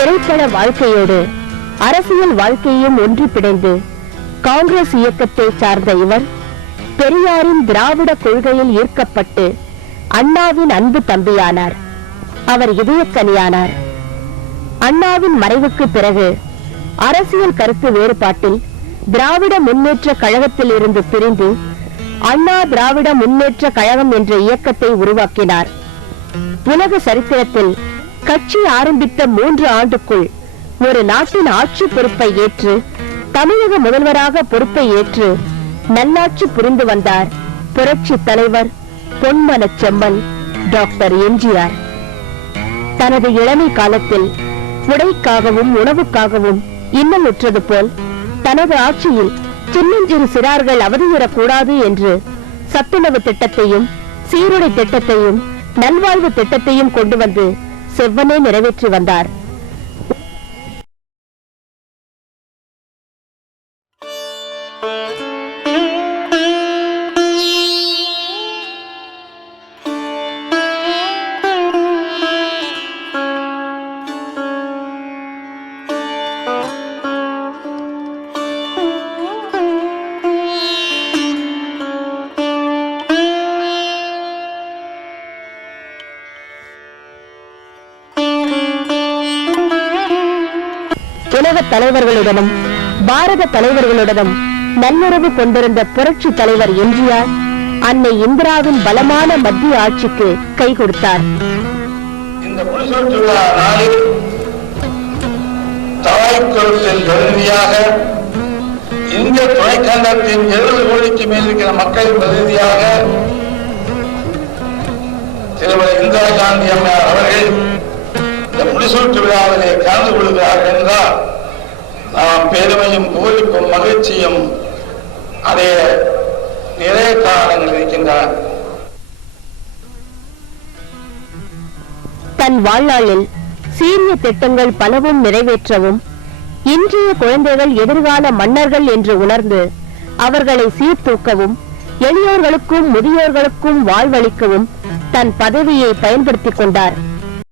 திரைப்பட வாழ்க்கையோடு அரசியல் வாழ்க்கையும் ஒன்றி பிணைந்து காங்கிரஸ் இயக்கத்தை சார்ந்த இவர் பெரியாரின் திராவிட கொள்கையில் ஈர்க்கப்பட்டு அண்ணாவின் அன்பு தம்பியானார். அவர் இதயக்கனியானார். அண்ணாவின் மறைவுக்கு பிறகு அரசியல் கருத்து வேறுபாட்டில் திராவிட முன்னேற்ற கழகத்தில் இருந்து பிரிந்து அண்ணா திராவிட முன்னேற்ற கழகம் என்ற இயக்கத்தை உருவாக்கினார். உலக சரித்திரத்தில் கட்சி ஆரம்பித்த மூன்று ஆண்டுக்குள் ஒரு நாட்டின் ஆட்சி பொறுப்பை ஏற்று தமிழக முதல்வராக பொறுப்பை ஏற்று நல்லாட்சி புரிந்து வந்தார் புரட்சி தலைவர் பொன்மன செம்மல் டாக்டர் எம்ஜிஆர். தனது இளமை காலத்தில் உடைக்காகவும் உணவுக்காகவும் இன்னலுற்றது போல் தனது ஆட்சியில் சின்னஞ்சிறு சிறார்கள் அவதியிடக்கூடாது என்று சத்துணவு திட்டத்தையும் சீருடை திட்டத்தையும் நல்வாழ்வு திட்டத்தையும் கொண்டு வந்து செவ்வனே நிறைவேற்றி வந்தார். உலக தலைவர்களுடனும் பாரத தலைவர்களுடனும் நல்லுறவு கொண்டிருந்த புரட்சி தலைவர் எம்ஜிஆர் அன்னை இந்திராவின் பலமான மத்திய ஆட்சிக்கு கை கொடுத்தார். இந்த புலிசூர் நாளில் தாய்க்குளத்தின் பிரதிநிதியாக இந்திய துணைக்கண்டத்தின் எழுபது கோடிக்கு மேல் இருக்கிற மக்களின் பிரதிநிதியாக திருமதி இந்திரா காந்தி அம்மையார் அவர்கள் இந்த முடிசூட்டு விழாவிலே கலந்து கொள்கிறார்கள். பெருமையும் பூரிப்பும் மகிழ்ச்சியும் அடைய நிறைய காரணங்கள் இருக்கின்றன. தன் வாழ்நாளில் சீரிய திட்டங்கள் பலவும் நிறைவேற்றவும் இன்றைய குழந்தைகள் எதிர்கால மன்னர்கள் என்று உணர்ந்து அவர்களை சீர்தூக்கவும் எளியோர்களுக்கும் முதியோர்களுக்கும் வாழ்வளிக்கவும் தன் பதவியை பயன்படுத்திக் கொண்டார்.